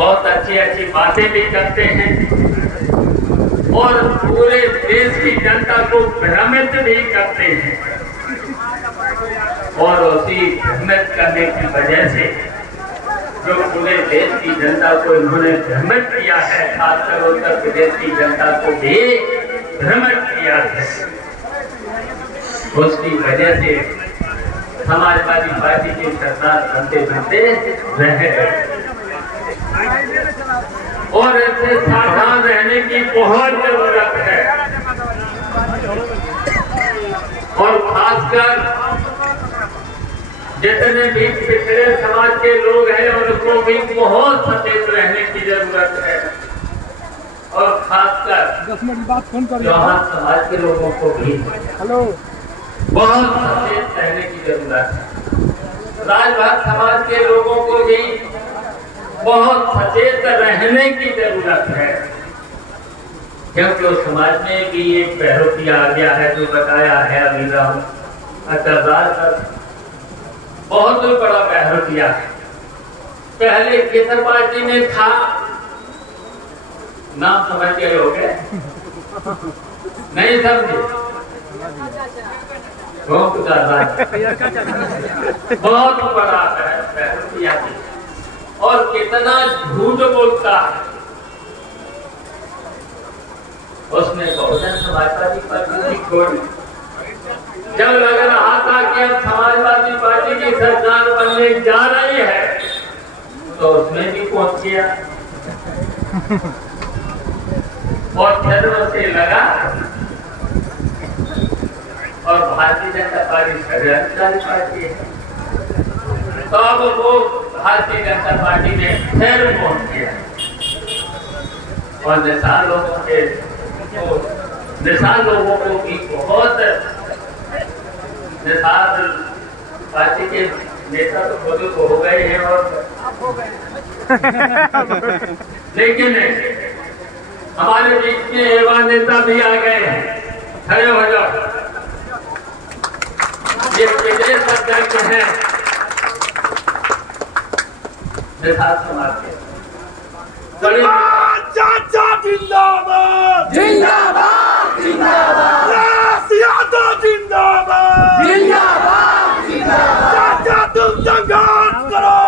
बहुत अच्छी अच्छी बातें भी करते हैं और पूरे देश की जनता को भ्रमित भी करते हैं। और उसी भ्रमित करने की वजह से जो पूरे देश की जनता को इन्होंने भ्रमित किया है, खासकर उत्तर प्रदेश की जनता को भी भ्रमित किया है, उसकी वजह से समाजवादी पार्टी की सरकार बनते बनते रह गई। और ऐसे सावधान रहने की बहुत जरूरत है। और खासकर जितने भी पिछड़े समाज के लोग हैं उनको भी बहुत सचेत रहने की जरूरत है। और खासकर चौहान समाज के लोगों को भी बहुत सचेत रहने की जरूरत है। राजभर समाज के लोगों को भी बहुत सचेत रहने की जरूरत है, क्योंकि उस समाज में भी एक बहरोतिया आ गया है जो बताया है अभी अतरदार का बहुत बड़ा बहरोतिया है। पहले किस पार्टी में था, नाम समझ गए हो गए नहीं समझे, बहुत बड़ा बहरोतिया थी और कितना झूठ बोलता है। उसने बहुजन समाजवादी पार्टी छोड़ी। जब लग रहा था कि अब समाजवादी पार्टी की सरकार बनने जा रही है तो उसमें भी पहुंच गया और फिर उसे लगा और भारतीय जनता पार्टी षड्यंत्रकारी पार्टी है, तो अब वो भारतीय जनता पार्टी में फिर पहुंच गया और निशान लोगों को भी बहुत निशान पार्टी के नेता तो खुद तो हो गए हैं और लेकिन हमारे बीच में युवा नेता भी आ गए हैं। खड़े हो जाओ, ये प्रदेश अध्यक्ष हैं निषाद समाज के बड़े चाचा जिंदाबाद जिंदाबाद जिंदाबाद जिंदाबाद जिंदाबाद जिंदाबाद चाचा तुम संघर्ष करो।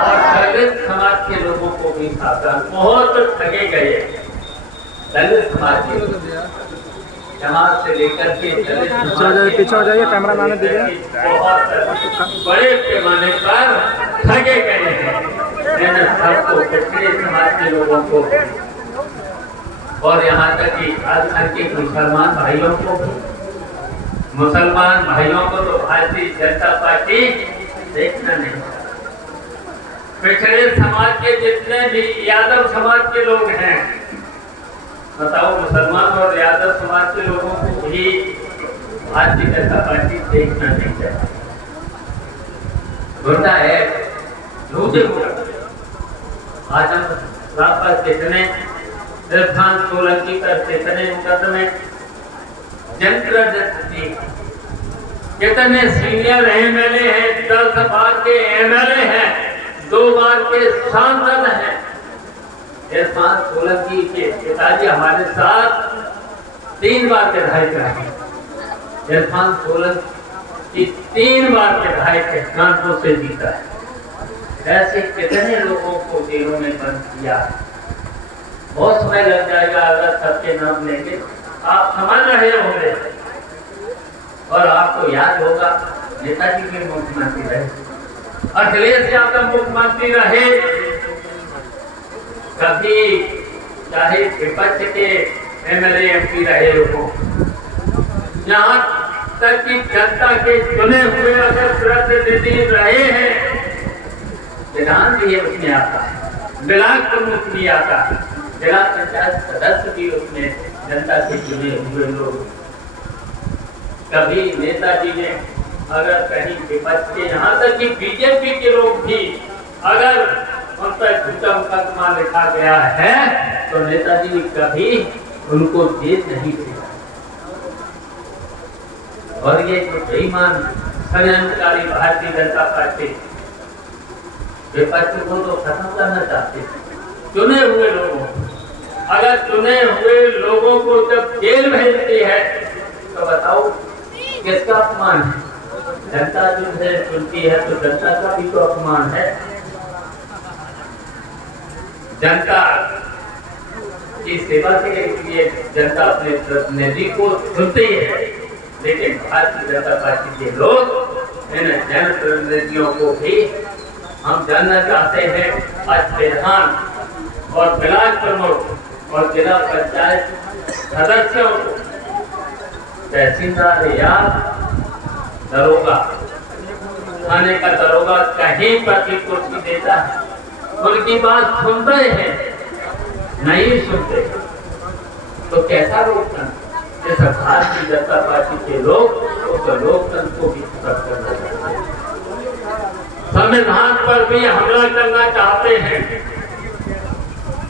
और दलित समाज के लोगों को भी सावधान, बहुत ठगे गए दलित समाज के समाज से लेकर के पीछे हो जाइए, कैमरा मैन दीजिए। बहुत बड़े पैमाने पर ठगे गए हैं सबको, पिछड़े समाज के लोगों को और यहाँ तक कि राजस्थान के मुसलमान भाइयों को तो भारतीय जनता पार्टी देखना नहीं। पिछड़े समाज के जितने भी यादव समाज के लोग हैं, बताओ मुसलमान और यादव समाज के लोगों को भी भारतीय जनता पार्टी देखना नहीं चाहिए। होता है झूठे आज हम कितने इरफान सोलंकी पर कितने मुकदमे, कितने सीनियर एमएलए हैं, 10 बार के एमएलए हैं, 2 बार के सांसद हैं। इरफान सोलंकी के पिताजी हमारे साथ 3 बार विधायक रहे। इरफान सोलंकी 3 बार विधायक है, कानपुर से जीता है। ऐसे कितने लोगों को जेलों में बंद किया। बहुत समय लग जाएगा अगर सबके नाम लेंगे, आप समझ रहे होंगे। और आपको याद होगा नेताजी भी मुख्यमंत्री रहे, अखिलेश यादव मुख्यमंत्री रहे, कभी चाहे विपक्ष के एमएलए एमपी रहे हो, यहाँ तक कि जनता के चुने हुए अगर प्रतिनिधि रहे हैं, विधान भी उसमें आता है, ब्लॉक प्रमुख भी आता है, जिला पंचायत सदस्य भी उसमें जनता से चुने हुए लोग। कभी नेताजी ने अगर कहीं विपक्ष के, यहाँ तक कि बीजेपी के लोग भी अगर उन पर झूठा मुकदमा लिखा गया है तो नेताजी ने कभी उनको जेल नहीं दिया। और ये जो बेईमान षड्यंत्रकारी भारतीय जनता पार्टी विपक्ष को तो खत्म करना चाहते हैं, चुने हुए लोगों को। अगर चुने हुए लोगों को जब जेल भेजती है तो बताओ किसका अपमान है? जनता जो है चुनती है तो जनता का भी तो अपमान है। जनता की सेवा के लिए जनता अपने प्रतिनिधि को चुनती है, लेकिन भारतीय जनता पार्टी के लोग इन जनप्रतिनिधियों को भी हम जानना चाहते हैं। आज प्रधान और ब्लॉक प्रमुख और जिला पंचायत सदस्यों को तहसीलदार या दरोगा, थाने का दरोगा कहीं पर भी कुर्सी देता है, उनकी बात सुनते हैं, नहीं सुनते तो कैसा लोकतंत्र? जैसा भारतीय जनता पार्टी के लोग उस लोकतंत्र को भी खत्म करना चाहते हैं, संविधान पर भी हमला करना चाहते हैं।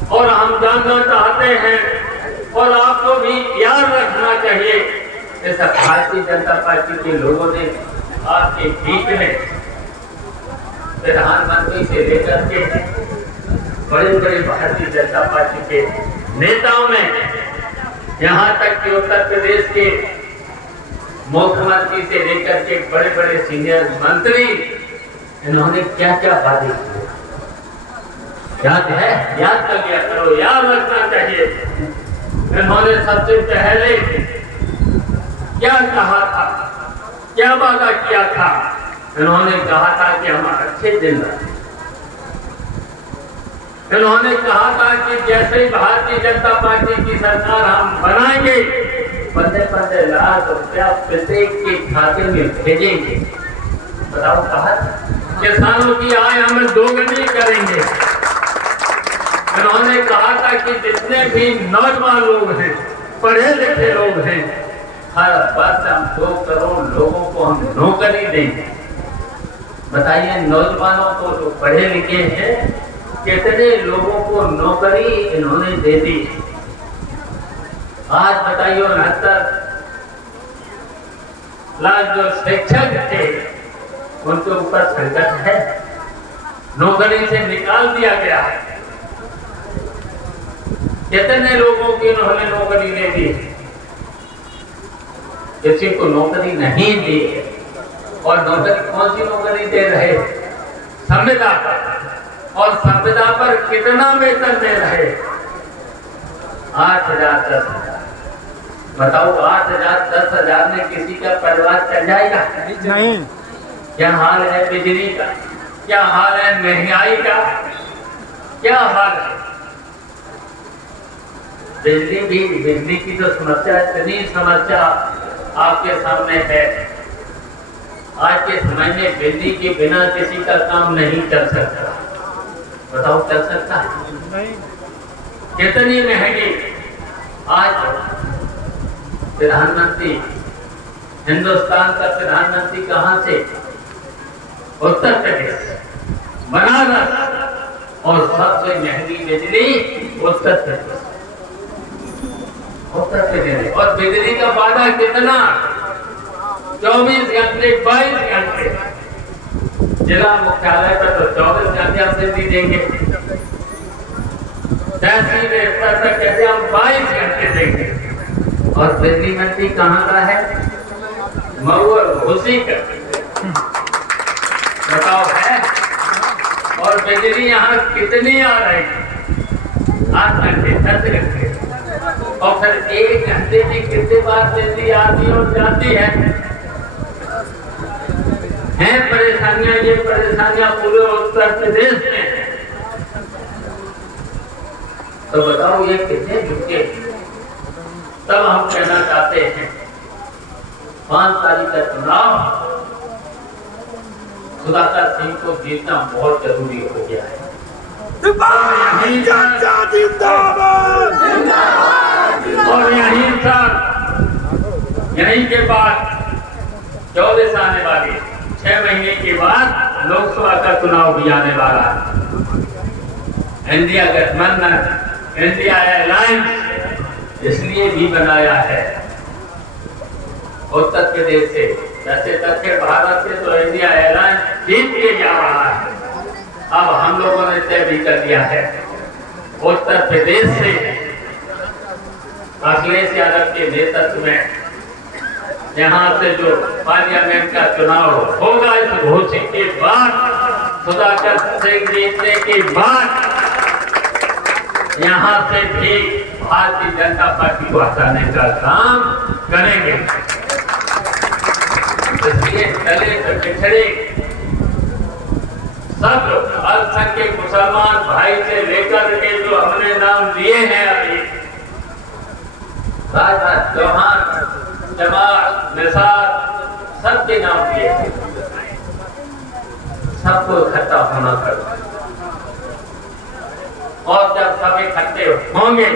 और हम जानना चाहते हैं और आपको भी याद रखना चाहिए, जैसा भारतीय जनता पार्टी के लोगों ने आपके बीच में प्रधानमंत्री से लेकर के बड़े बड़े भारतीय जनता पार्टी के नेताओं में, यहाँ तक कि उत्तर प्रदेश के मुख्यमंत्री से लेकर के बड़े बड़े सीनियर मंत्री, इन्होंने क्या क्या वादे किए याद है? याद कर लिया करो, याद रखना चाहिए। इन्होंने सबसे पहले क्या कहा था, क्या वादा किया था? इन्होंने कहा था कि हम अच्छे दिन रखें। इन्होंने कहा था कि जैसे ही भारतीय जनता पार्टी की सरकार हम बनाएंगे 15-15 लाख रुपया प्रत्येक के खाते में भेजेंगे। बताओ कहा, किसानों की आय हम दोगुनी करेंगे। इन्होंने कहा था कि जितने भी नौजवान लोग हैं, पढ़े लिखे लोग हैं, हर वर्ष हम 2 करोड़ लोगों को हम नौकरी देंगे। बताइए नौजवानों को जो पढ़े लिखे हैं कितने लोगों को नौकरी इन्होंने दे दी। आज बताइए 69 लाख जो शिक्षक थे उनके ऊपर संकट है, नौकरी से निकाल दिया गया है। कितने लोगों की इन्होंने नौकरी ले दी, किसी को नौकरी नहीं दी। और नौकरी कौन सी नौकरी दे रहे? संविदा पर। और संविदा पर कितना वेतन दे रहे? 8,000 10,000। बताओ 8,000 10,000 में किसी का परिवार चल जाएगा? नहीं। क्या हाल है बिजली का, क्या हाल है महंगाई का, क्या हाल है? बिजली की जो समस्या, इतनी समस्या आपके सामने है। आज के समय में बिजली के बिना किसी का काम नहीं चल सकता। बताओ चल सकता है? कितनी महंगी। आज प्रधानमंत्री, हिंदुस्तान का प्रधानमंत्री कहां से? उत्तर प्रदेश, बनारस। और सबसे महंगी बिजली उत्तर प्रदेश। और बिजली का वादा कितना? 24 घंटे 22 घंटे। जिला मुख्यालय पर तो 24 घंटे हम बिजली देंगे, तहसील स्तर पर कहते हम 22 घंटे देंगे। और बिजली मंत्री कहाँ का है? मऊ और घोसी का। बताओ है? और बिजली यहाँ कितनी आ रही? 8 घंटे 10 घंटे। और फिर 1 घंटे में कितने बार बिजली आती और जाती है? हैं परेशानियां, ये परेशानियां पूरे उत्तर प्रदेश में है। तो बताओ ये कितने झुके? तब हम कहना चाहते हैं 5 तारीख का चुनाव सुधाकर सिंह को जीतना बहुत जरूरी हो गया है। और यहीं पर यहीं के बाद 24 आने वाली 6 महीने के बाद लोकसभा का चुनाव भी आने वाला है। इंडिया गठबंधन, इंडिया अलायंस इसलिए भी बनाया है उत्तर प्रदेश से। जैसे दक्षिण भारत से तो इंडिया अलायंस जीत के जा रहा है, अब हम लोगों ने तय भी कर लिया है, उत्तर प्रदेश से अखिलेश यादव के नेतृत्व में यहाँ से जो पार्लियामेंट का चुनाव होगा, इस घोषित के बाद, सुधाकर सिंह जीतने के बाद यहाँ से भी भारतीय जनता पार्टी को हटाने का काम करेंगे। इसलिए दलित पिछड़े सब अल्पसंख्यक मुसलमान भाई से लेकर के जो हमने नाम लिए हैं अभी, राजा चौहान, जमात, निसार, सबके नाम लिए, सबको इकट्ठा होना पड़ेगा। और जब सब इकट्ठे होंगे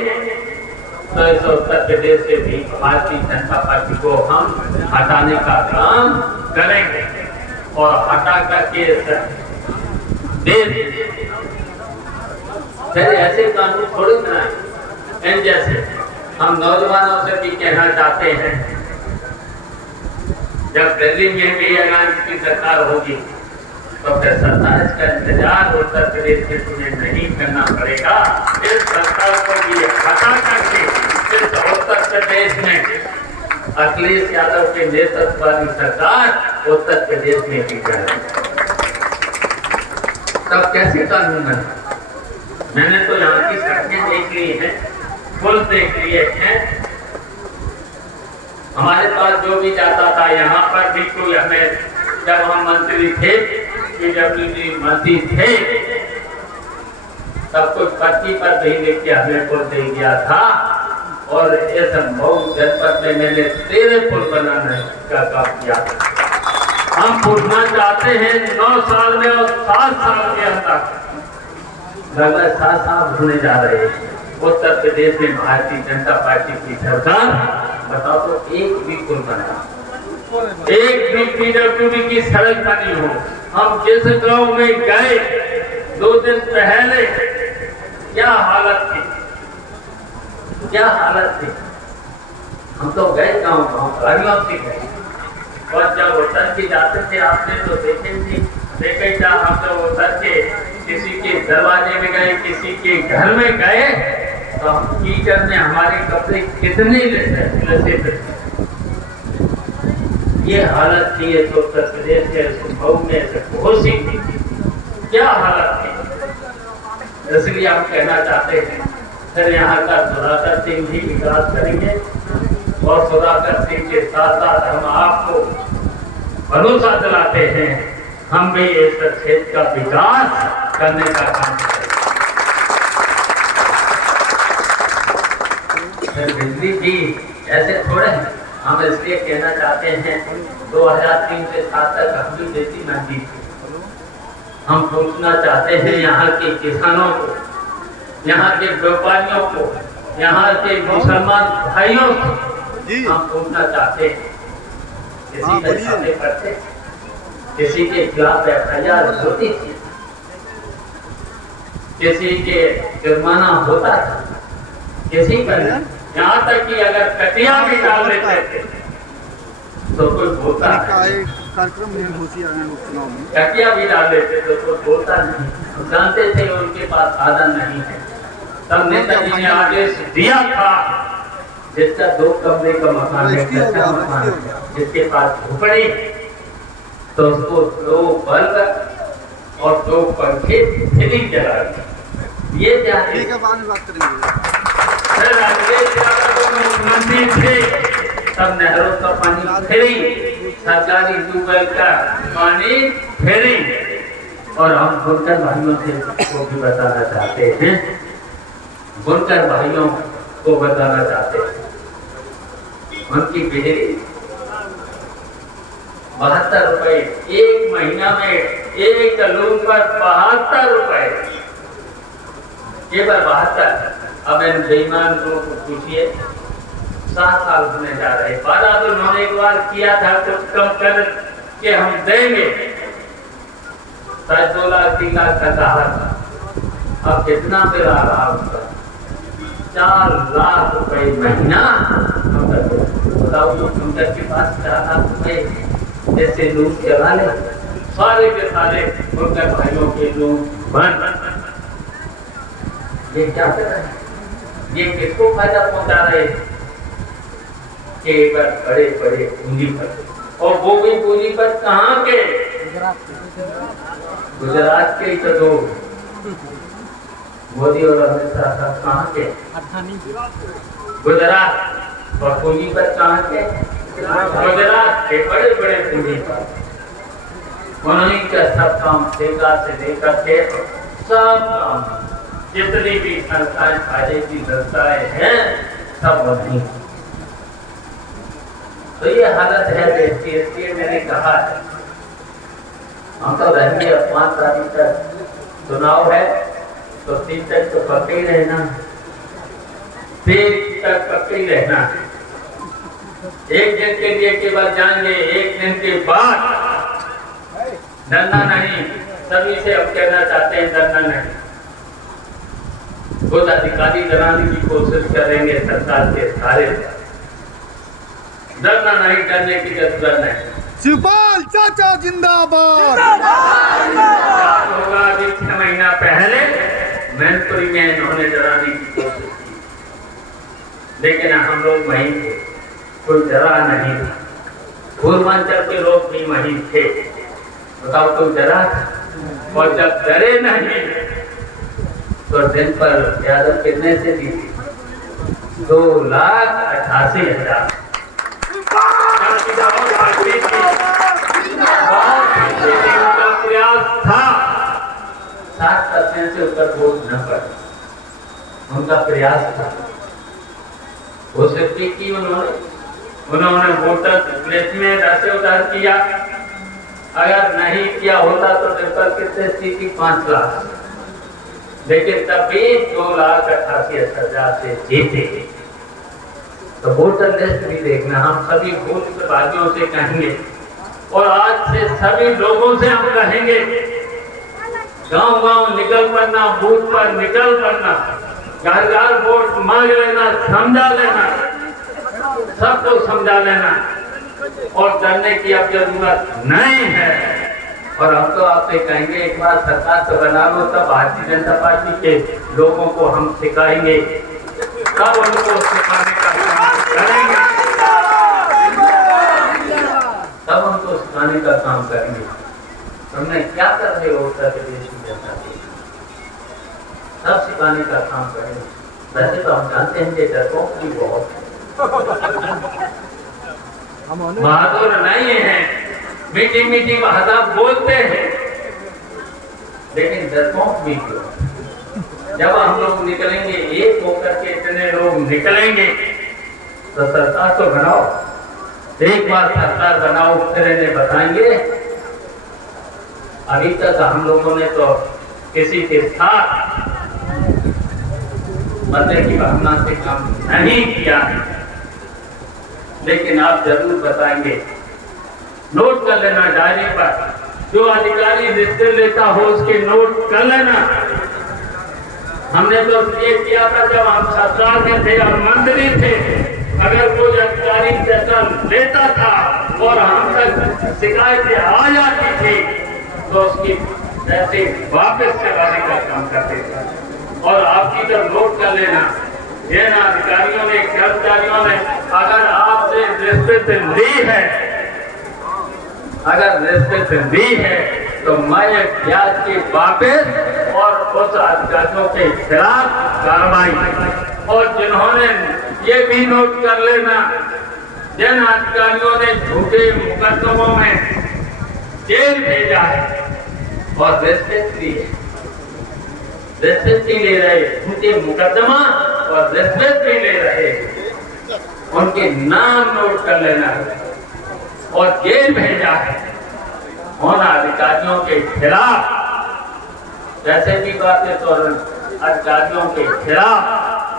तो इस उत्तर प्रदेश से भी भारतीय जनता पार्टी को हम हटाने का काम करेंगे और हटा करके देश फिर ऐसे कानून थोड़ी बनाए। इन जैसे हम नौजवानों से भी कहना चाहते हैं, जब दिल्ली में भी अलायंस की सरकार होगी तो फिर 27 का इंतजार उत्तर प्रदेश में तुम्हें नहीं करना पड़ेगा। इस सरकार को भी हटा करके इस उत्तर प्रदेश में अखिलेश यादव के नेतृत्व वाली सरकार उत्तर प्रदेश में भी करेगी। तब कैसे कानून है? मैंने तो यहाँ की सड़कें देख ली हैं, पुल देख लिए हैं, हमारे पास जो भी जाता था यहाँ पर भी कोई हमें, जब हम मंत्री थे, पीडब्ल्यूडी मंत्री थे, तब कुछ पर्ची पर भी लिख के हमें पुल दे दिया था। और इस मऊ जनपद में मैंने 13 पुल बनाने का काम किया। हम पूछना चाहते हैं 9 साल में और 7 साल के अंदर लगभग 7 साल होने जा रहे हैं उत्तर प्रदेश में भारतीय जनता पार्टी की सरकार। बताओ तो एक भी पुल बना, एक भी पीडब्ल्यूडी की सड़क बनी हो। हम जिस गांव में गए 2 दिन पहले, क्या हालत थी, क्या हालत थी। हम तो गए गांव गाड़ियों से गए, और जब उतर के जाते थे आपने तो देखे था, हम तो उतर के किसी के दरवाजे में गए, किसी के घर में गए, तो कीचड़ में हमारे कपड़े कितने लसे थे। ये हालत थी इस उत्तर प्रदेश के मऊ में घोषित थी, क्या हालत थी। इसलिए हम कहना चाहते हैं, फिर यहाँ का सुधाकर सिंह भी विकास करेंगे, और सुधाकर सिंह के साथ साथ हम आपको भरोसा दिलाते हैं, हम भी इस क्षेत्र का विकास करने का काम करेंगे। बिजली भी ऐसे थोड़े हैं, हम इसलिए कहना चाहते हैं 2003 से 7 तक हम भी देसी मंदी थी। हम पूछना चाहते हैं यहाँ के किसानों को, यहाँ के व्यापारियों को, यहाँ के मुसलमान भाइयों से हम पूछना चाहते हैं, किसी के खाते पड़ते, किसी के खिलाफ FIR होती थी, किसी के जुर्माना होता था, किसी पर यहाँ तक कि अगर कटिया भी डाल लेते थे तो कोई बोलता नहीं। कटिया भी डाल लेते तो कोई बोलता नहीं, जानते थे उनके पास साधन नहीं है। तब नेताजी ने आदेश दिया था, जिसका 2 कमरे का मकान है, जिसके पास झोपड़ी, तो उसको 2 बल्ब और 2 पंखे फ्री जला दिए। ये क्या है? मुख्यमंत्री थे तब नहरों का पानी फ्री, सरकारी ट्यूबवेल का पानी फ्री। और हम बुनकर भाइयों से को भी बताना चाहते हैं, बुनकर भाइयों को बताना चाहते हैं, उनकी बिजली 72 रुपए, 1 महीना में एक लूम पर 72 रुपए, केवल 72। अब इन बेईमान को पूछिए, 7 साल होने जा रहे। वादा तो उन्होंने एक बार किया था, कुछ कम कर के हम देंगे, 2 लाख 3 लाख का कहा था। अब कितना बिल आ रहा उसका? 4 लाख रुपए महीना। बताओ तो कंप्यूटर के पास 4 लाख रुपए जैसे लोग चला ले, सारे के सारे उनके भाइयों के लोग बंद। ये क्या कर रहे हैं? ये किसको फायदा पहुंचा रहे हैं? केवल बड़े बड़े पूंजीपति, और वो भी पूंजीपति कहाँ के? गुजरात के ही तो दो, मोदी और अमित शाह साहब कहाँ के? गुजरात। और पूंजीपति कहाँ के? गुजरात के बड़े बड़े पूंजीपति। उन्हीं का सब काम ठेका से लेकर के सब काम, जितनी भी संस्थाएं, फायदे की संस्थाएं हैं, सब वही। तो ये हालत है देश की। इसलिए मैंने कहा है, हम तो रहेंगे 5 तारीख तक चुनाव है, तो 3 तक तो पक्के ही रहना, 3 तक पक्के ही रहना। एक दिन के लिए केवल जाएंगे, एक दिन के बाद डरना नहीं। सभी से हम कहना चाहते हैं, डरना नहीं। खुद अधिकारी बनाने की कोशिश करेंगे सरकार के सारे। डरना नहीं, डरने की जरूरत नहीं। शिवपाल चाचा जिंदाबाद। होगा अभी 6 महीना पहले मैनपुरी में इन्होंने डराने की कोशिश की, लेकिन हम लोग वहीं थे, कोई डरा नहीं था। पूर्वांचल के लोग भी वहीं थे। बताओ, कोई डरा था? और जब डरे नहीं तो दिन पर यादव कितने से दी थी? 2,88,000। उनका प्रयास था 7% से ऊपर वोट न पड़े, उनका प्रयास था। वो सिर्फ की उन्होंने वोटर लिस्ट में ऐसे उतार किया। अगर नहीं किया होता तो पेपर कितने थी? 5 लाख। लेकिन तब भी 2,88,000 से जीते। तो वोटर लिस्ट भी देखना, हम सभी बूथ भाइयों से कहेंगे, और आज से सभी लोगों से हम कहेंगे, गांव-गांव निकल पड़ना, बूथ पर निकल पड़ना, घर-घर वोट मांग लेना, समझा लेना, सबको समझा लेना, और डरने की अब जरूरत नहीं है। और हम तो आपसे कहेंगे, एक बार सरकार तो बना लो, तब भारतीय जनता पार्टी के लोगों को हम सिखाएंगे, तब उनको सिखाने का काम करेंगे, तब उनको सिखाने का काम करेंगे। तुमने क्या कर रहे हो उत्तर प्रदेश की जनता के, सब सिखाने का काम करेंगे। वैसे तो हम जानते हैं कि डरपोक भी बहुत है, बहादुर नहीं है, मीठी मीठी भाषा बोलते हैं, लेकिन डरपोक भी क्यों? जब हम लोग निकलेंगे, एक होकर के इतने लोग निकलेंगे, तो सरकार तो बनाओ। एक बार सरकार बनाओ, फिर इन्हें बताएंगे। अभी तक हम लोगों ने तो किसी के साथ मरने की भावना से काम नहीं किया है, लेकिन आप जरूर बताएंगे। नोट कर लेना डायरी पर, जो अधिकारी रिश्ते लेता हो उसके नोट कर लेना। हमने तो ये किया था जब हम सरकार में थे और मंत्री थे, अगर कोई अधिकारी पैसा लेता था और हम तक शिकायतें आ जाती थी, तो उसकी पैसे वापस कराने का काम करते थे। और आपकी जब नोट कर लेना, जिन अधिकारियों ने, कर्मचारियों ने अगर आपसे रिश्वत ली है, तो मैं ब्याज के वापस और उस अधिकारियों के खिलाफ कार्रवाई। और जिन्होंने ये भी नोट कर लेना, जिन अधिकारियों ने झूठे मुकदमों में जेल भेजा है और रिश्वत ली है, रिश्वत भी ले रहे, झूठे मुकदमा और रिश्वत भी ले रहे, उनके नाम नोट कर लेना है और जेल भेजा है उन अधिकारियों के खिलाफ। जैसे भी बातें तो अधिकारियों के खिलाफ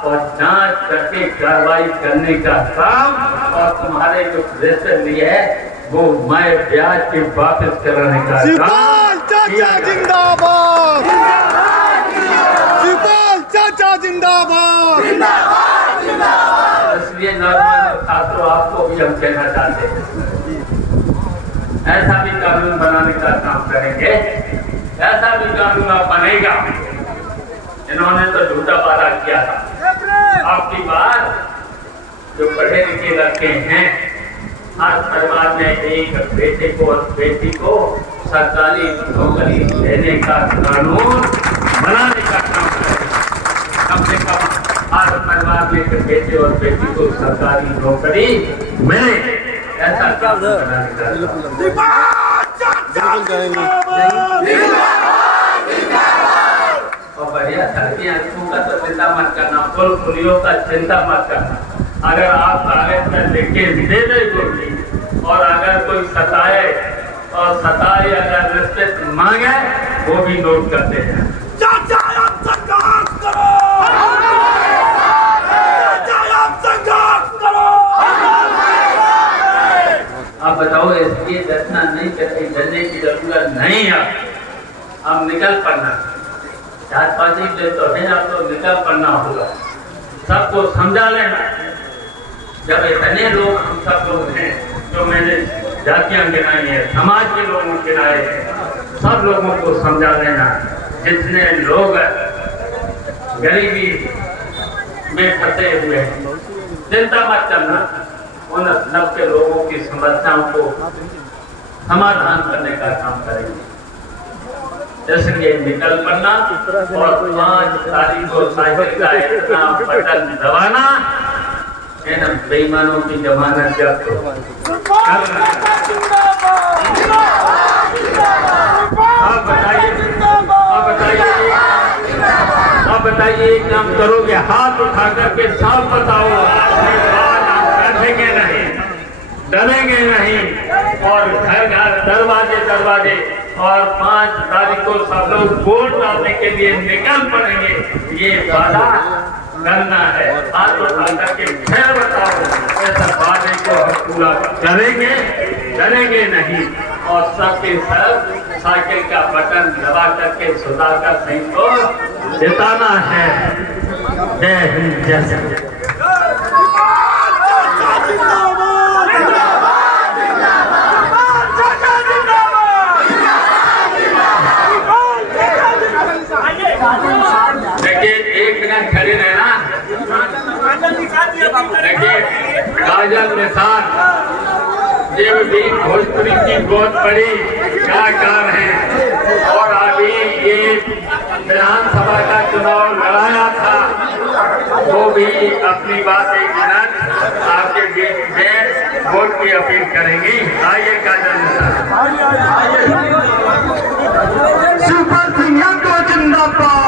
और जांच करके कार्रवाई करने का काम, और तुम्हारे जो रिश्वत लिए है वो मैं ब्याज के वापस कराने का शिवपाल चाचा जिंदाबाद। शिवपाल चाचा जिंदाबाद। इसलिए नौजवान छात्रों, आपको भी हम कहना चाहते हैं, ऐसा भी कानून बनाने का काम करेंगे, ऐसा भी कानून बनेगा। इन्होंने तो झूठा वादा किया था। अब की बार जो पढ़े लिखे लड़के हैं, हर परिवार में एक बेटे को और बेटी को सरकारी नौकरी देने का कानून बनाने का काम करें। कम से कम हर परिवार में एक बेटे और बेटी को सरकारी नौकरी मिले, ऐसा काम बनाने का। और बढ़िया सड़कियाँ का तो चिंता मत करना, पुल पुलियों का चिंता मत करना। अगर आप कागज पर लिख के दे दे और अगर कोई सताए और सताए अगर रिश्वत मांगे वो भी नोट करते हैं। चाचा आप संघर्ष करो, चाचा आप संघर्ष करो। आप बताओ, इसलिए डरना नहीं, करके डरने की जरूरत नहीं है। अब निकल पड़ना, 4-5 दिन तो है, अब तो निकल पड़ना होगा। सबको समझा लेना। जब इतने लोग हम सब लोग हैं, जो मैंने जातियां गिनाई है, समाज के लोगों गिनाए हैं, सब लोगों को समझा लेना। जितने लोग गरीबी में फंसे हुए हैं, चिंता मत करना, उन 90 लोगों की समस्याओं को समाधान करने का काम करेंगे। इसलिए निकल पड़ना और 5 तारीख को साइकिल का इतना बटन दबाना, इन बेईमानों की जमानत जब्त हो। अब बताइए एक काम करोगे, हाथ उठा करके साफ बताओ, डरेंगे नहीं, डरेंगे नहीं। और घर घर दरवाजे दरवाजे और 5 तारीख को सब लोग वोट डालने के लिए निकल पड़ेंगे। ये वादा करना है, हाथ उठा करके फिर बताओ, ऐसा वादे को हम पूरा करेंगे, डरेंगे नहीं। और सबके सब साइकिल का बटन दबा करके सुधाकर सिंह को जिताना है। जय हिंद, जय हिंद। देखिए, एक मिनट खड़े रहना। देखिए, काजल निसार ये भी भोजपुरी की बहुत बड़ी कलाकार हैं और अभी ये विधानसभा का चुनाव लड़ाया था। वो भी अपनी बात एक मिनट आपके बीच में वोट की अपील करेंगी। आइए काजल निसार। सुपर सिंह को जिंदाबाद।